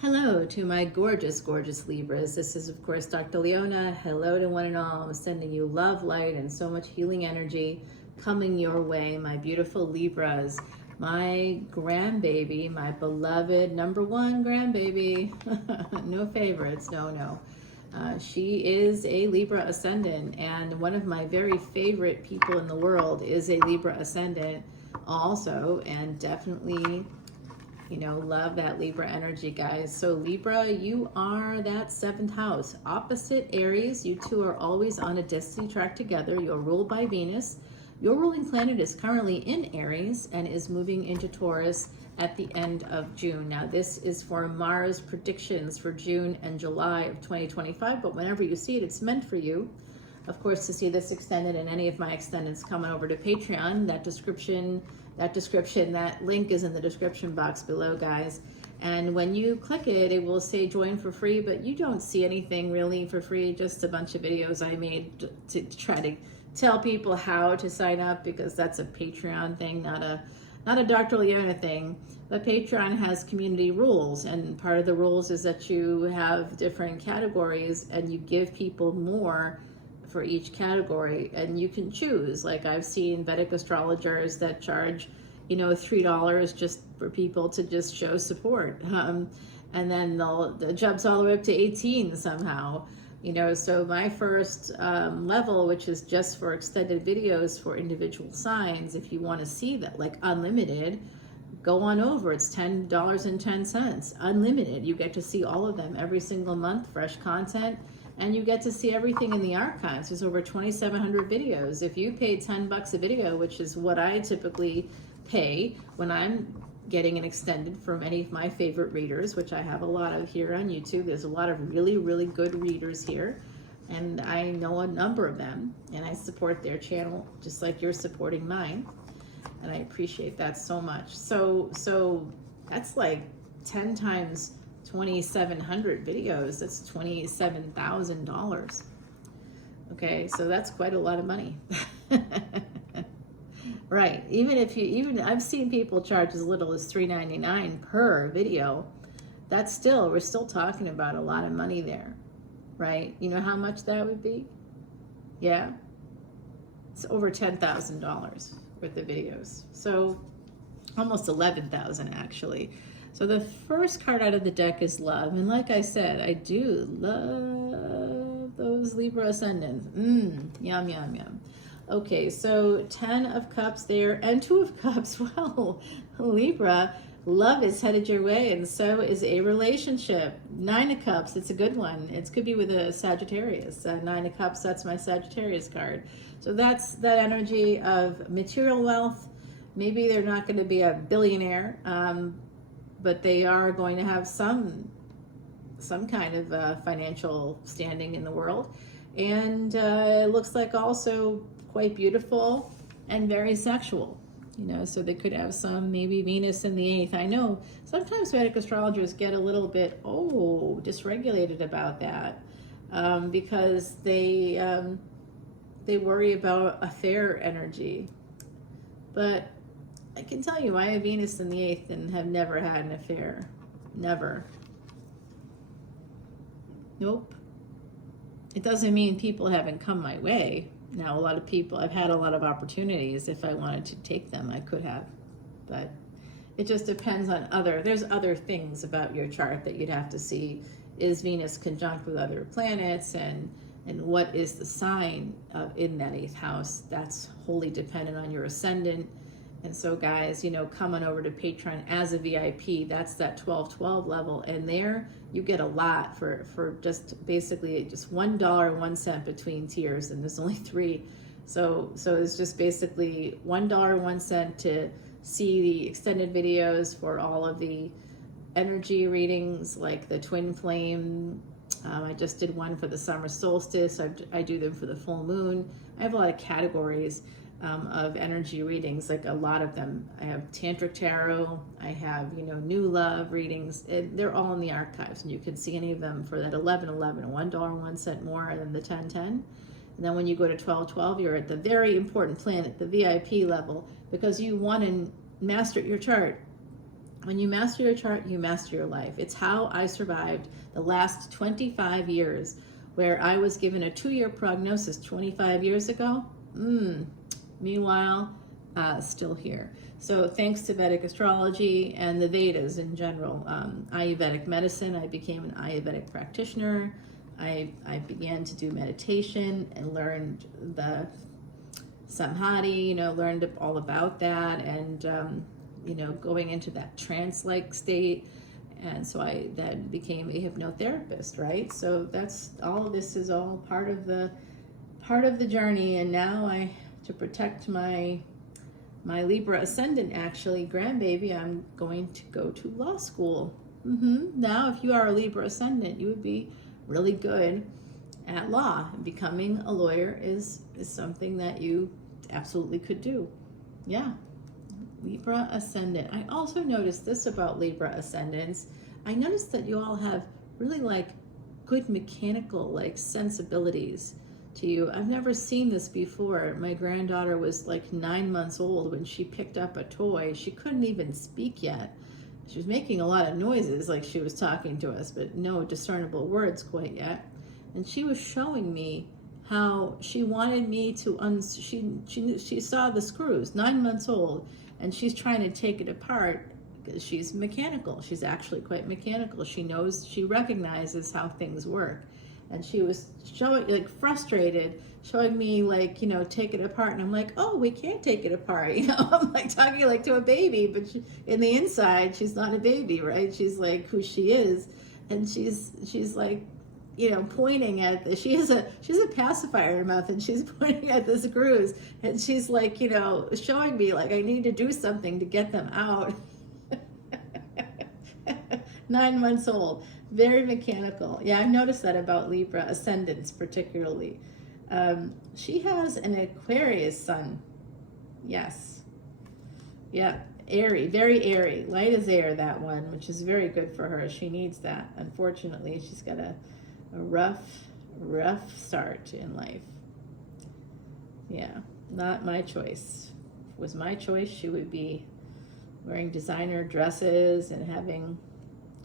Hello to my gorgeous, gorgeous Libras. This is, of course, Dr. Leona. Hello to one and all. I'm sending you love, light, and so much healing energy coming your way, my beautiful Libras. My grandbaby, my beloved #1 grandbaby. No favorites, no. She is a Libra Ascendant, and one of my very favorite people in the world is a Libra Ascendant also, and definitely love that Libra energy, guys. So Libra, you are that 7th house. Opposite Aries, you two are always on a destiny track together. You're ruled by Venus. Your ruling planet is currently in Aries and is moving into Taurus at the end of June. Now, this is for Mars predictions for June and July of 2025, but whenever you see it, it's meant for you. Of course, to see this extended and any of my extendeds, come on over to Patreon. That link is in the description box below, guys. And when you click it, it will say join for free, but you don't see anything really for free, just a bunch of videos I made to try to tell people how to sign up, because that's a Patreon thing, not a Dr. Leona thing. But Patreon has community rules, and part of the rules is that you have different categories and you give people more for each category, and you can choose. Like, I've seen Vedic astrologers that charge $3 just for people to just show support, and then the jumps all the way up to 18 somehow. So my first level, which is just for extended videos for individual signs, if you want to see that, like unlimited, go on over. It's $10.10 unlimited. You get to see all of them every single month, fresh content. And you get to see everything in the archives. There's over 2,700 videos. If you pay $10 a video, which is what I typically pay when I'm getting an extended from any of my favorite readers, which I have a lot of here on YouTube. There's a lot of really, really good readers here, and I know a number of them, and I support their channel just like you're supporting mine, and I appreciate that so much. So that's like 10 times 2,700 videos. That's $27,000. Okay, so that's quite a lot of money. Right. Even I've seen people charge as little as $3.99 per video. We're still talking about a lot of money there, right? You know how much that would be? Yeah, it's over $10,000 worth of videos. So almost 11,000 actually. So the first card out of the deck is love. And like I said, I do love those Libra ascendants. Yum, yum, yum. Okay, so 10 of Cups there and 2 of Cups. Well, Libra, love is headed your way, and so is a relationship. 9 of Cups, it's a good one. It could be with a Sagittarius. 9 of Cups, that's my Sagittarius card. So that's that energy of material wealth. Maybe they're not going to be a billionaire, but they are going to have some kind of financial standing in the world. And it looks like also quite beautiful and very sexual, so they could have some, maybe Venus in the 8th. I know sometimes Vedic astrologers get a little bit, dysregulated about that, because they worry about affair energy. But I can tell you, I have Venus in the 8th and have never had an affair. Never. Nope. It doesn't mean people haven't come my way. Now, I've had a lot of opportunities. If I wanted to take them, I could have. But it just depends on there's other things about your chart that you'd have to see. Is Venus conjunct with other planets, and what is the sign in that 8th house? That's wholly dependent on your ascendant. And so, guys, come on over to Patreon as a VIP. That's that 1212 level. And there you get a lot for just basically just $1.01 between tiers. And there's only 3. So it's just basically $1.01 to see the extended videos for all of the energy readings, like the twin flame. I just did one for the summer solstice. I do them for the full moon. I have a lot of categories of energy readings, like a lot of them. I have Tantric Tarot, I have, New Love readings. They're all in the archives, and you can see any of them for that $11.11, $1.01 more than the 10.10. And then when you go to 12.12, you're at the very important planet, the VIP level, because you want to master your chart When you master your chart, you master your life. It's how I survived the last 25 years, where I was given a 2-year prognosis 25 years ago. Meanwhile, still here. So thanks to Vedic astrology and the Vedas in general, Ayurvedic medicine, I became an Ayurvedic practitioner. I began to do meditation and learned the Samhati, learned all about that, and going into that trance-like state. And so I then became a hypnotherapist, right? So that's all. This is all part of the journey. And now to protect my Libra Ascendant, actually, grandbaby, I'm going to go to law school. Now, if you are a Libra Ascendant, you would be really good at law. Becoming a lawyer is something that you absolutely could do. Yeah. Libra Ascendant. I also noticed this about Libra Ascendants. I noticed that you all have really good mechanical sensibilities to you. I've never seen this before. My granddaughter was 9 months old when she picked up a toy. She couldn't even speak yet. She was making a lot of noises like she was talking to us, but no discernible words quite yet. And she was showing me how she wanted me to she saw the screws, 9 months old, and she's trying to take it apart because she's mechanical. She's actually quite mechanical. She recognizes how things work. And she was showing, frustrated, showing me, take it apart. And I'm like, oh, we can't take it apart. I'm talking to a baby, but in the inside, she's not a baby, right? She's who she is. And she's pointing at she has a pacifier in her mouth, and she's pointing at the screws, and she's showing me I need to do something to get them out. 9 months old, very mechanical. Yeah, I've noticed that about Libra Ascendants particularly. She has an Aquarius sun. Yes. Yeah, airy, very airy. Light as air, that one, which is very good for her. She needs that. Unfortunately, she's got a rough start in life. Yeah, not my choice. If it was my choice, she would be wearing designer dresses and having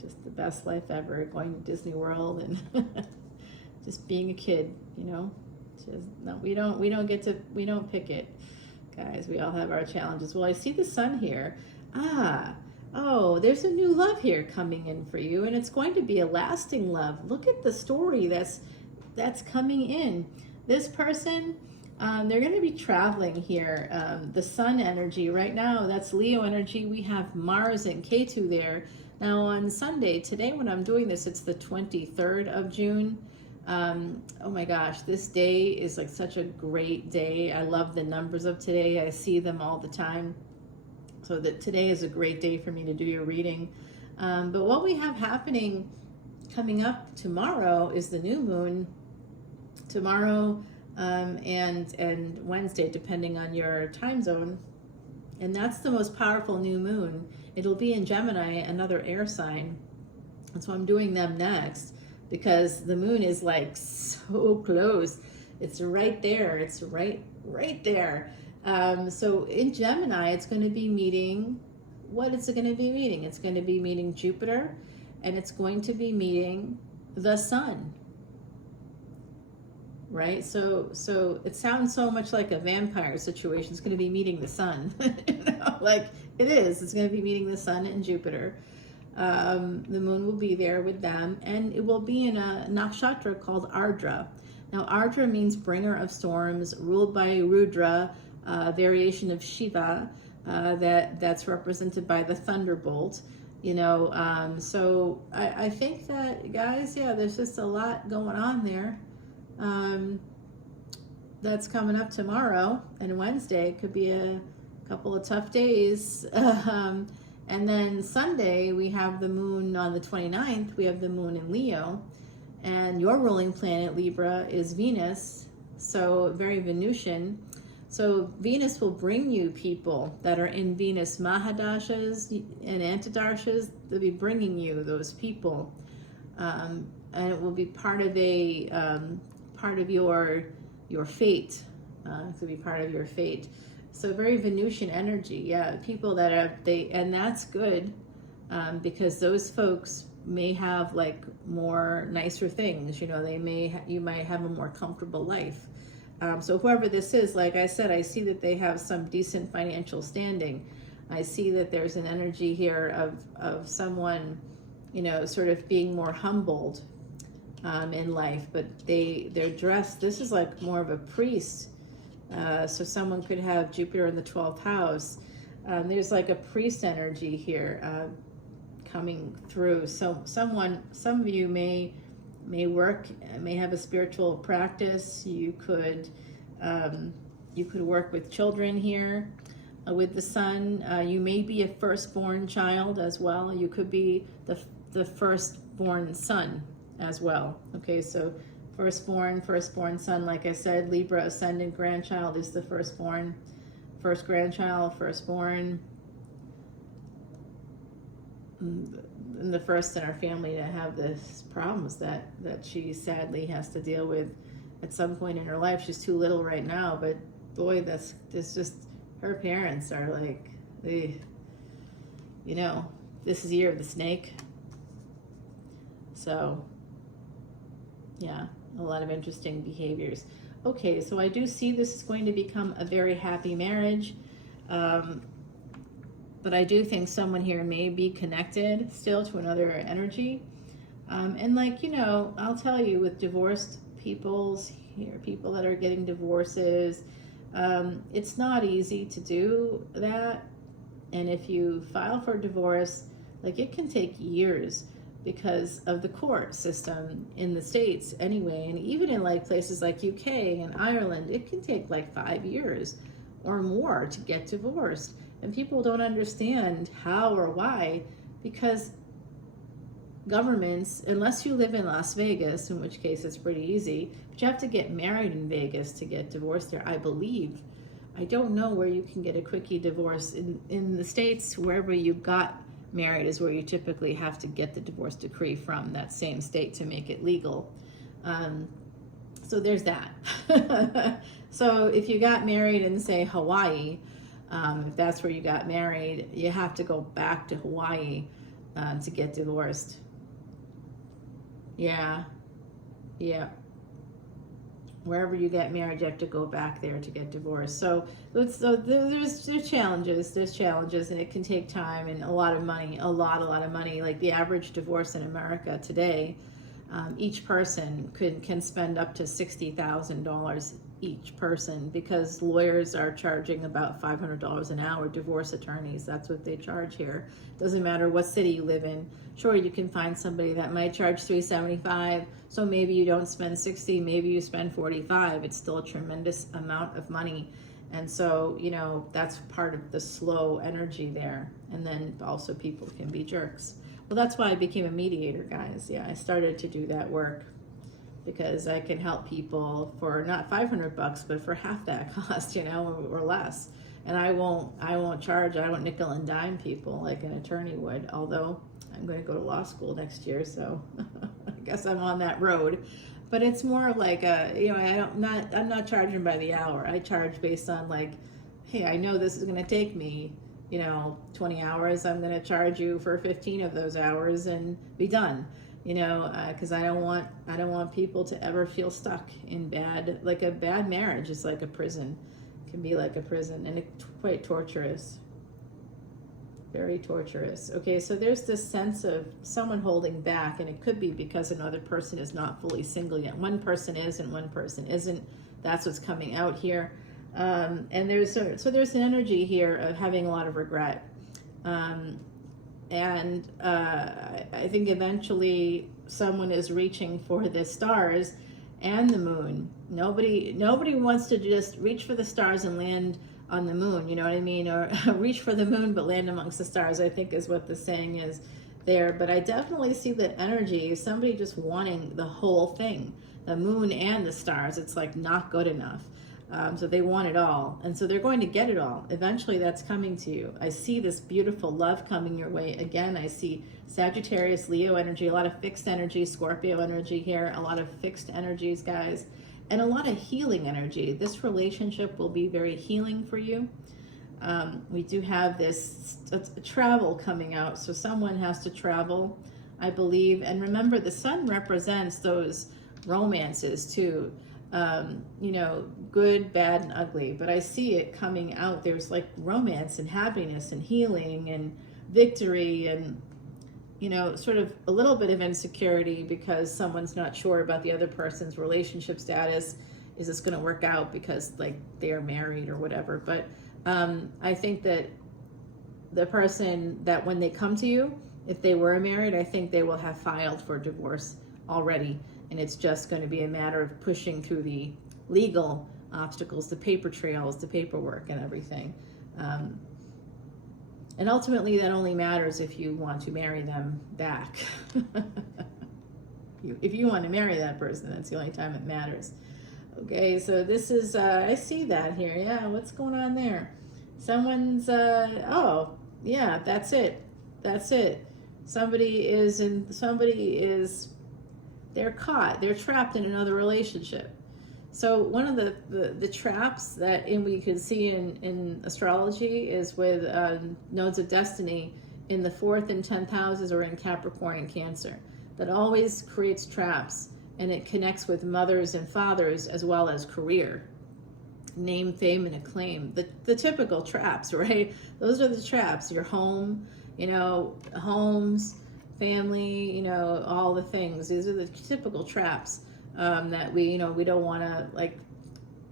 just the best life ever, going to Disney World and just being a kid, Just, no, we don't pick it, guys. We all have our challenges. Well, I see the sun here. Oh, there's a new love here coming in for you, and it's going to be a lasting love. Look at the story that's coming in. This person, they're going to be traveling here. The sun energy right now, that's Leo energy. We have Mars and Ketu there. Now on Sunday, today when I'm doing this, it's the 23rd of June. Oh my gosh, this day is such a great day. I love the numbers of today. I see them all the time. So that today is a great day for me to do your reading. But what we have happening coming up tomorrow is the new moon. Tomorrow and Wednesday, depending on your time zone. And that's the most powerful new moon. It'll be in Gemini, another air sign. And so I'm doing them next because the moon is so close. It's right there. It's right there. So in Gemini, it's going to be meeting, what is it going to be meeting? It's going to be meeting Jupiter, and it's going to be meeting the sun. Right? So it sounds so much like a vampire situation. It's going to be meeting the sun. It is. It's going to be meeting the sun and Jupiter. The moon will be there with them, and it will be in a nakshatra called Ardra. Now, Ardra means bringer of storms, ruled by Rudra, variation of Shiva, that's represented by the thunderbolt. So I think that, guys, there's just a lot going on there. That's coming up tomorrow and Wednesday. Could be a couple of tough days. And then Sunday, we have the moon on the 29th. We have the moon in Leo. And your ruling planet, Libra, is Venus. So very Venusian. So Venus will bring you people that are in Venus Mahadashas and Antidarshas. They'll be bringing you those people. And it will be part of your fate. It will be part of your fate. So very Venusian energy. Yeah, people that and that's good. because those folks may have like more nicer things, you know, you might have a more comfortable life. So whoever this is, like I said, I see that they have some decent financial standing. I see that there's an energy here of someone, you know, sort of being more humbled in life, but they're dressed, this is like more of a priest. So someone could have Jupiter in the 12th house. There's like a priest energy here coming through. So some of you may have a spiritual practice. You could work with children here with the sun. You may be a firstborn child as well. You could be the firstborn son as well. Okay, so firstborn son, like I said, Libra Ascendant grandchild is the firstborn, first grandchild, firstborn, and the first in our family to have this problems that she sadly has to deal with at some point in her life. She's too little right now, but boy, this just, her parents are like, you know, this is the year of the snake. So yeah, a lot of interesting behaviors. Okay, so I do see this is going to become a very happy marriage. But I do think someone here may be connected still to another energy. And like, you know, I'll tell you, with divorced people that are getting divorces, it's not easy to do that. And if you file for divorce, like, it can take years because of the court system in the States anyway. And even in like places like UK and Ireland, it can take like 5 years or more to get divorced. And people don't understand how or why, because governments, unless you live in Las Vegas, in which case it's pretty easy, but you have to get married in Vegas to get divorced there, I believe. I don't know where you can get a quickie divorce. In the States, wherever you got married is where you typically have to get the divorce decree from that same state to make it legal. So there's that. So if you got married in, say, Hawaii, if that's where you got married, you have to go back to Hawaii to get divorced. Yeah. Wherever you get married, you have to go back there to get divorced. So there's challenges. There's challenges, and it can take time and a lot of money, a lot of money. Like the average divorce in America today, each person can spend up to $60,000 each person, because lawyers are charging about $500 an hour. Divorce attorneys, that's what they charge here. Doesn't matter what city you live in. Sure, you can find somebody that might charge $375, so maybe you don't spend $60, maybe you spend $45. It's still a tremendous amount of money. And so, you know, that's part of the slow energy there. And then also people can be jerks. Well, that's why I became a mediator, guys. Yeah, I started to do that work, because I can help people for not $500, but for half that cost, you know, or less. And I won't charge, I won't nickel and dime people like an attorney would, although I'm going to go to law school next year, so I guess I'm on that road. But it's more like you know, I'm not charging by the hour. I charge based on like, hey, I know this is going to take me, you know, 20 hours. I'm going to charge you for 15 of those hours and be done. You know, because I don't want people to ever feel stuck in like a bad marriage is like a prison. It can be like a prison, and it's quite torturous. Very torturous. Okay, so there's this sense of someone holding back, and it could be because another person is not fully single yet. One person is and one person isn't. That's what's coming out here. And there's an energy here of having a lot of regret. And I think eventually someone is reaching for the stars and the moon. Nobody wants to just reach for the stars and land on the moon, you know what I mean? Or reach for the moon but land amongst the stars, I think is what the saying is there. But I definitely see that energy, somebody just wanting the whole thing, the moon and the stars. It's like not good enough. So they want it all, and so they're going to get it all. Eventually that's coming to you. I see this beautiful love coming your way. Again, I see Sagittarius, Leo energy, a lot of fixed energy, Scorpio energy here, a lot of fixed energies, guys, and a lot of healing energy. This relationship will be very healing for you. We do have this travel coming out, so someone has to travel, I believe. And remember, the sun represents those romances too, you know, good, bad, and ugly. But I see it coming out. There's like romance and happiness and healing and victory and, you know, sort of a little bit of insecurity because someone's not sure about the other person's relationship status. Is this going to work out because like they're married or whatever? But I think that the person that when they come to you, if they were married, I think they will have filed for divorce already. And it's just going to be a matter of pushing through the legal obstacles, the paper trails, the paperwork and everything. And ultimately that only matters if you want to marry them back. If you want to marry that person, that's the only time it matters. Okay, so this is, I see that here. Yeah, what's going on there? Someone's, oh, yeah, that's it. That's it. Somebody is, they're caught. They're trapped in another relationship. So one of the traps that we could see in astrology is with nodes of destiny in the 4th and 10th houses or in Capricorn and Cancer. That always creates traps, and it connects with mothers and fathers as well as career, name, fame, and acclaim. The typical traps, right? Those are the traps. Your home, you know, homes, family, you know, all the things. These are the typical traps that we don't want to, like,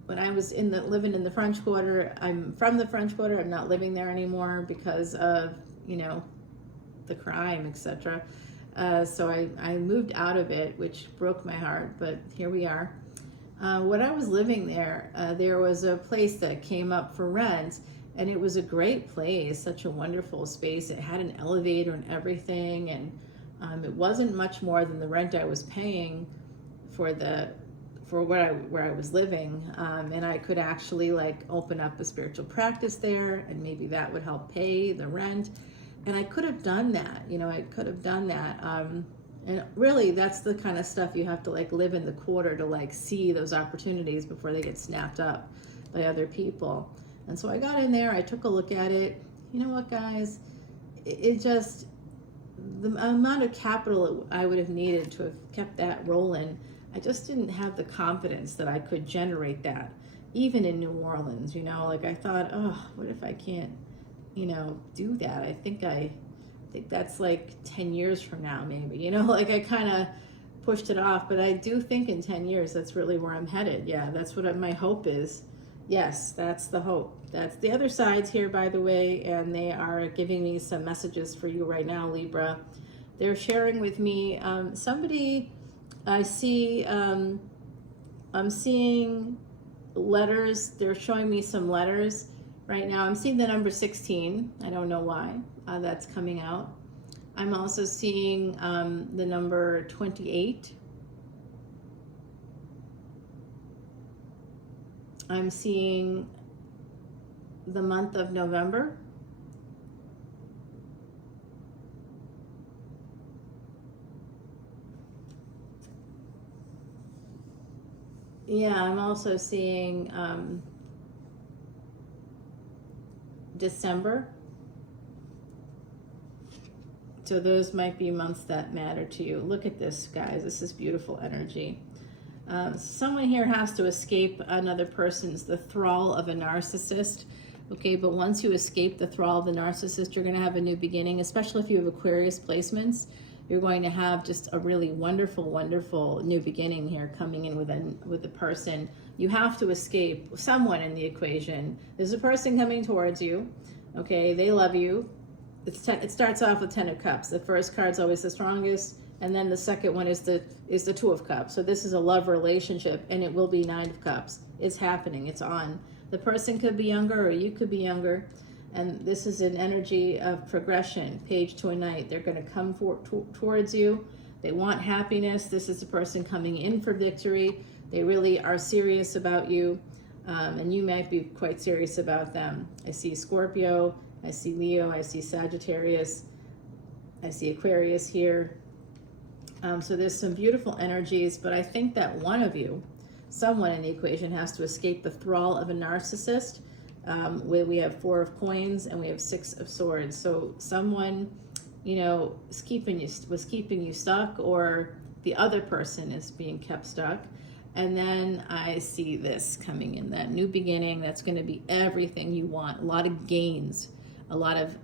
when I was living in the French Quarter, I'm from the French Quarter, I'm not living there anymore because of, you know, the crime, etc. So I moved out of it, which broke my heart, but here we are. When I was living there, there was a place that came up for rent, and it was a great place, such a wonderful space. It had an elevator and everything, and it wasn't much more than the rent I was paying for where I was living, and I could actually like open up a spiritual practice there, and maybe that would help pay the rent. And I could have done that, you know, I could have done that. And really, that's the kind of stuff you have to like live in the quarter to like see those opportunities before they get snapped up by other people. And so I got in there, I took a look at it. You know what, guys? It just, the amount of capital I would have needed to have kept that rolling, I just didn't have the confidence that I could generate that, even in New Orleans, you know, like I thought, oh, what if I can't, you know, do that? I think that's like 10 years from now, maybe, you know, like I kind of pushed it off, but I do think in 10 years, that's really where I'm headed. Yeah, that's what my hope is. Yes, that's the hope. That's the other sides here, by the way, and they are giving me some messages for you right now, Libra. They're sharing with me, somebody, I see, I'm seeing letters. They're showing me some letters right now. I'm seeing the number 16. I don't know why that's coming out. I'm also seeing the number 28. I'm seeing the month of November. Yeah, I'm also seeing December. So those might be months that matter to you. Look at this, guys. This is beautiful energy. Someone here has to escape another person's, the thrall of a narcissist. Okay, but once you escape the thrall of the narcissist, you're going to have a new beginning, especially if you have Aquarius placements. You're going to have just a really wonderful, wonderful new beginning here coming in with the person. You have to escape someone in the equation. There's a person coming towards you. Okay, they love you. It starts off with 10 of Cups. The first card's always the strongest, and then the second one is the 2 of Cups. So this is a love relationship, and it will be 9 of Cups. It's happening. It's on. The person could be younger, or you could be younger. And this is an energy of progression, page to a knight. They're going to come towards you. They want happiness. This is the person coming in for victory. They really are serious about you, and you might be quite serious about them. I see Scorpio, I see Leo, I see Sagittarius, I see Aquarius here. So there's some beautiful energies, but I think that one of you, someone in the equation, has to escape the thrall of a narcissist. where we have 4 of coins and we have 6 of swords. So someone, you know, was keeping you stuck, or the other person is being kept stuck. And then I see this coming in, that new beginning. That's going to be everything you want. A lot of gains, a lot of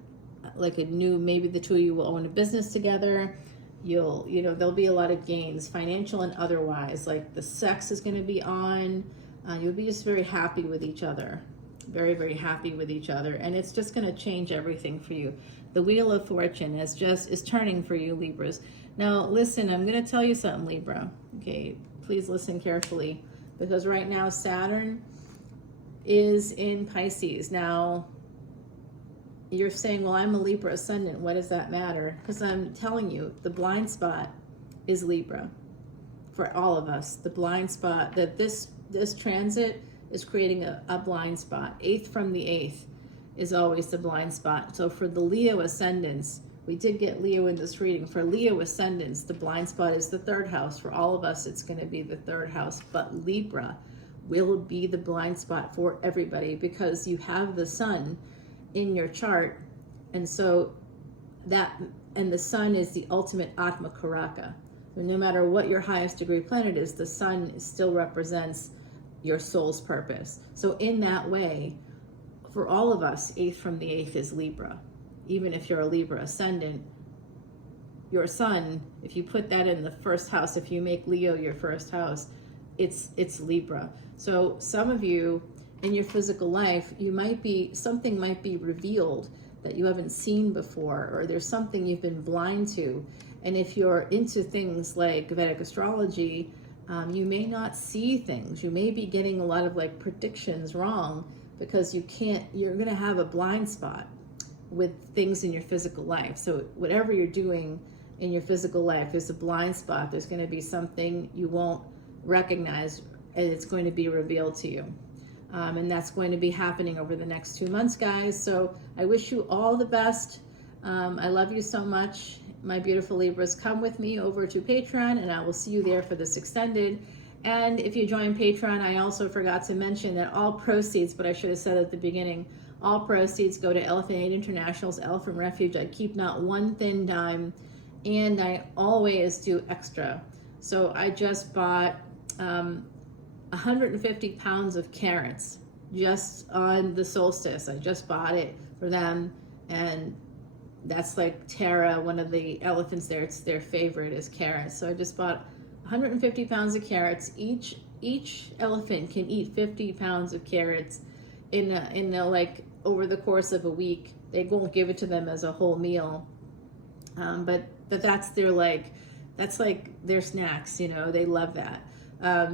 like a new, maybe the two of you will own a business together. There'll be a lot of gains, financial and otherwise. Like the sex is going to be on. You'll be just very happy with each other. Very, very happy with each other. And it's just going to change everything for you. The Wheel of Fortune is turning for you, Libras. Now, listen, I'm going to tell you something, Libra. Okay, please listen carefully, because right now Saturn is in Pisces. Now, you're saying, well, I'm a Libra ascendant. What does that matter? Because I'm telling you, the blind spot is Libra. For all of us, the blind spot, that this transit is creating a blind spot. 8th from the 8th is always the blind spot. So for the Leo ascendants, we did get Leo in this reading. For Leo ascendants, the blind spot is the 3rd house. For all of us, it's going to be the 3rd house. But Libra will be the blind spot for everybody, because you have the sun in your chart. And so and the sun is the ultimate Atma Karaka. So no matter what your highest degree planet is, the sun still represents your soul's purpose. So in that way, for all of us, 8th from the 8th is Libra. Even if you're a Libra ascendant, your sun, if you put that in the 1st house, if you make Leo your 1st house, it's Libra. So some of you in your physical life, something might be revealed that you haven't seen before, or there's something you've been blind to. And if you're into things like Vedic astrology, you may not see things. You may be getting a lot of like predictions wrong, because you're going to have a blind spot with things in your physical life. So whatever you're doing in your physical life is a blind spot. There's going to be something you won't recognize, and it's going to be revealed to you. And that's going to be happening over the next 2 months, guys. So I wish you all the best. I love you so much, my beautiful Libras. Come with me over to Patreon, and I will see you there for this extended. And if you join Patreon, I also forgot to mention that all proceeds, but I should have said at the beginning, all proceeds go to Elephant Aid International's Elephant Refuge. I keep not one thin dime, and I always do extra. So I just bought 150 pounds of carrots just on the solstice. I just bought it for them, and that's like Tara, one of the elephants there, it's their favorite is carrots. So I just bought 150 pounds of carrots. Each elephant can eat 50 pounds of carrots in like over the course of a week. They won't give it to them as a whole meal, but that's their snacks. They love that.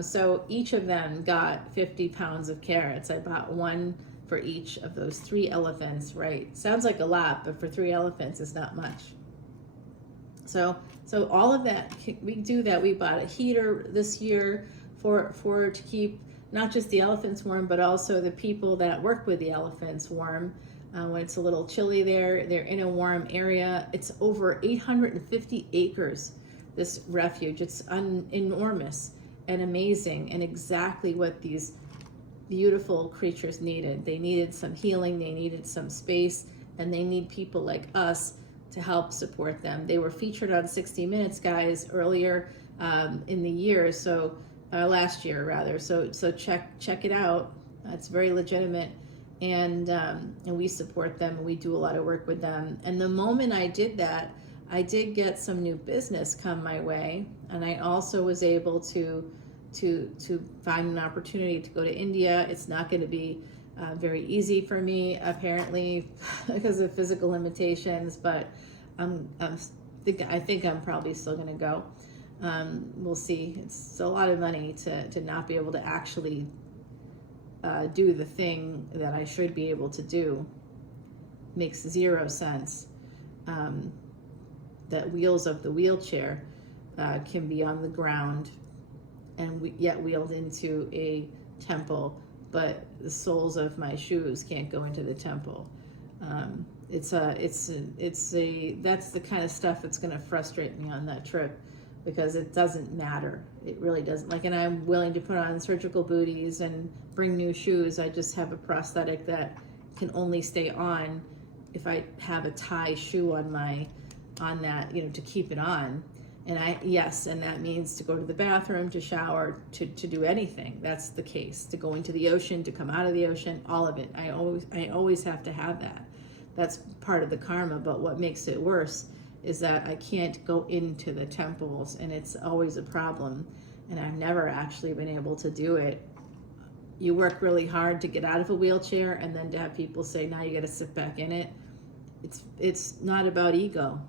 So each of them got 50 pounds of carrots. I bought one for each of those 3 elephants, right? Sounds like a lot, but for 3 elephants, it's not much. So all of that, we do that. We bought a heater this year to keep not just the elephants warm, but also the people that work with the elephants warm. When it's a little chilly there, they're in a warm area. It's over 850 acres, this refuge. It's enormous and amazing, and exactly what these beautiful creatures needed. They needed some healing, they needed some space, and they need people like us to help support them. They were featured on 60 Minutes, guys, earlier in the year, so last year rather. So check it out. It's very legitimate, and we support them, and we do a lot of work with them. And the moment I did that, I did get some new business come my way, and I also was able to find an opportunity to go to India. It's not going to be very easy for me, apparently, because of physical limitations, but I think I'm probably still going to go. We'll see. It's a lot of money to not be able to actually do the thing that I should be able to do. Makes 0 sense. That wheels of the wheelchair can be on the ground and yet wheeled into a temple, but the soles of my shoes can't go into the temple. That's the kind of stuff that's going to frustrate me on that trip. because it doesn't matter. It really doesn't. Like, and I'm willing to put on surgical booties and bring new shoes. I just have a prosthetic that can only stay on if I have a tie shoe on that, you know, to keep it on. And and that means to go to the bathroom, to shower, to do anything. That's the case. To go into the ocean, to come out of the ocean, all of it. I always have to have that. That's part of the karma. But what makes it worse is that I can't go into the temples, and it's always a problem. And I've never actually been able to do it. You work really hard to get out of a wheelchair, and then to have people say, now you got to sit back in it. It's not about ego.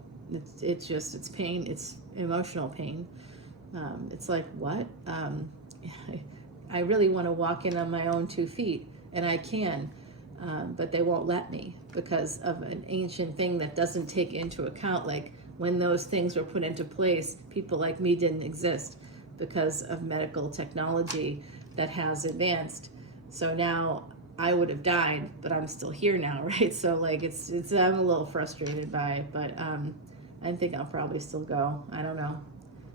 It's pain. It's emotional pain. It's like, what? I really want to walk in on my own 2 feet, and I can, but they won't let me because of an ancient thing that doesn't take into account, like, when those things were put into place, people like me didn't exist because of medical technology that has advanced. So now I would have died, but I'm still here now, right? So like, I'm a little frustrated by it, but I think I'll probably still go. I don't know.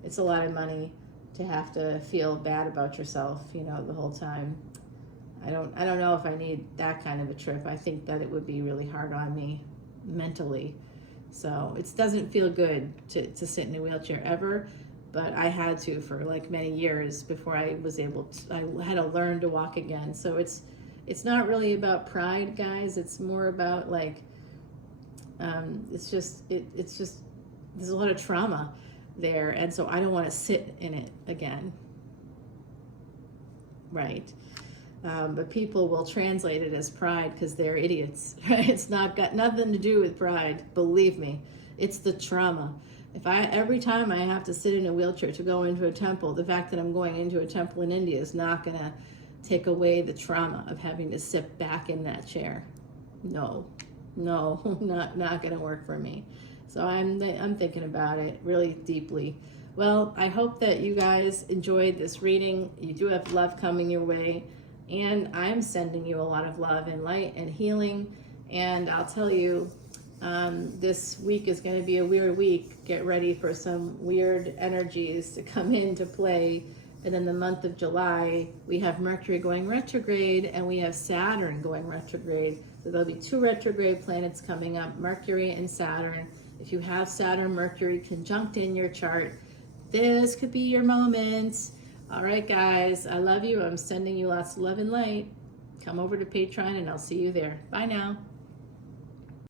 It's a lot of money to have to feel bad about yourself, you know, the whole time. I don't know if I need that kind of a trip. I think that it would be really hard on me mentally. So it doesn't feel good to sit in a wheelchair ever, but I had to for like many years before I was able to, I had to learn to walk again. So it's not really about pride, guys. It's more about like, it's just there's a lot of trauma there, and so I don't want to sit in it again, right? But people will translate it as pride because they're idiots, right? It's got nothing to do with pride, believe me. It's the trauma. Every time I have to sit in a wheelchair to go into a temple, the fact that I'm going into a temple in India is not going to take away the trauma of having to sit back in that chair. No, not going to work for me. So I'm thinking about it really deeply. Well, I hope that you guys enjoyed this reading. You do have love coming your way, and I'm sending you a lot of love and light and healing. And I'll tell you, this week is going to be a weird week. Get ready for some weird energies to come into play. And in the month of July, we have Mercury going retrograde, and we have Saturn going retrograde. So there'll be 2 retrograde planets coming up, Mercury and Saturn. If you have Saturn, Mercury conjunct in your chart, this could be your moment. All right, guys, I love you. I'm sending you lots of love and light. Come over to Patreon, and I'll see you there. Bye now.